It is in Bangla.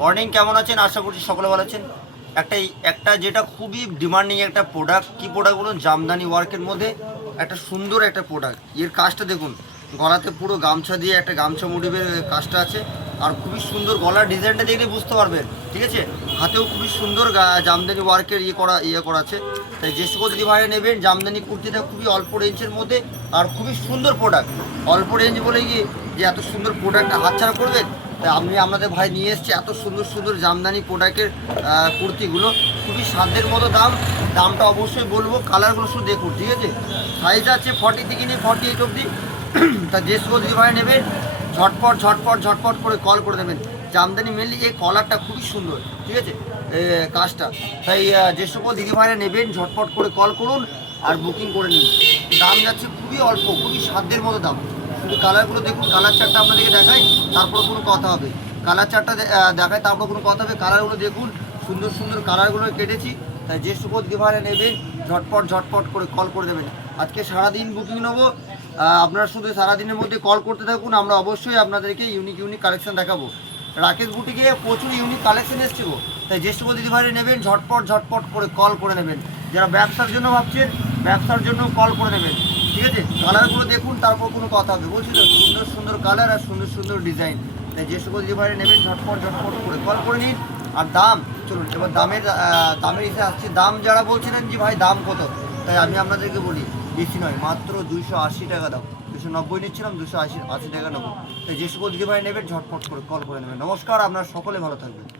মর্নিং, কেমন আছেন? আশা করছি সকলে ভালো আছেন। একটা যেটা খুবই ডিমান্ডিং একটা প্রোডাক্ট, কি প্রোডাক্ট বলুন? জামদানি ওয়ার্কের মধ্যে একটা সুন্দর একটা প্রোডাক্ট। এর কাজটা দেখুন, গলাতে পুরো গামছা দিয়ে একটা গামছা মোটিভের কাজটা আছে। আর খুবই সুন্দর গলার ডিজাইনটা দেখলে বুঝতে পারবেন, ঠিক আছে? হাতেও খুবই সুন্দর জামদানি ওয়ার্কের ইয়ে করা আছে। তাই যে সকল দিদি ভাইরা নেবেন, জামদানি কুর্তিটা খুবই অল্প রেঞ্জের মধ্যে আর খুবই সুন্দর প্রোডাক্ট। অল্প রেঞ্জ বলে গিয়ে যে এত সুন্দর প্রোডাক্টটা হাতছাড়া করবেন, তাই আমি আপনাদের ভাই নিয়ে এসেছি এত সুন্দর সুন্দর জামদানি প্রোডাক্টের কুর্তিগুলো। খুবই সাধ্যের মতো দামটা অবশ্যই বলবো। কালারগুলো শুধু দেখুন, ঠিক আছে? সাইজ আছে 40 থেকে নিয়ে 48 অবধি। তা যে সকল দিদি ভাই নেবেন, ঝটপট ঝটপট ঝটপট করে কল করে দেবেন। জামদানি মেনলি এই কলারটা খুবই সুন্দর, ঠিক আছে? কাজটা তাই যে সকল দিদি ভাইরা নেবেন, ঝটপট করে কল করুন আর বুকিং করে নিন। দাম যাচ্ছে খুবই অল্প, খুবই সাধ্যের মতো দাম। শুধু কালারগুলো দেখুন, কালার চারটা আপনাদেরকে দেখাই, তারপর কোনো কথা হবে। কালার চারটা দেখায়, তারপর কোনো কথা হবে। কালারগুলো দেখুন, সুন্দর সুন্দর কালারগুলো কেটেছি। তাই যে সকল দিদি ভাইরা নেবেন, ঝটপট ঝটপট করে কল করে দেবেন। আজকে সারাদিন বুকিং নেবো, আপনারা শুধু সারাদিনের মধ্যে কল করতে থাকুন। আমরা অবশ্যই আপনাদেরকে ইউনিক কালেকশন দেখাবো। রাকেশ বুটিকে প্রচুর ইউনিক কালেকশন এসেছিল। তাই যে সকল দিদি ভাইরা নেবেন, ঝটপট ঝটপট করে কল করে নেবেন। যারা ব্যবসার জন্য ভাবছেন, ব্যবসার জন্য কল করে নেবেন, ঠিক আছে? কালারগুলো দেখুন, তারপর কোনো কথা হবে। বলছি তো, সুন্দর সুন্দর কালার আর সুন্দর সুন্দর ডিজাইন। তাই যে সকল দিদি ভাইরা নেবেন, ঝটপট ঝটপট করে কল করে নিন। আর দাম, চলুন এবার দামের হিসেবে আসছে। দাম যারা বলছিলেন যে ভাই দাম কত, তাই আমি আপনাদেরকে বলি, বেশি নয়, মাত্র 280 টাকা দাম। 290 নিচ্ছিলাম, 280 টাকা নেবো। তাই যে সকল দিদি ভাই নেবেন, ঝটপট করে কল করে নেবেন। নমস্কার, আপনারা সকলে ভালো থাকবেন।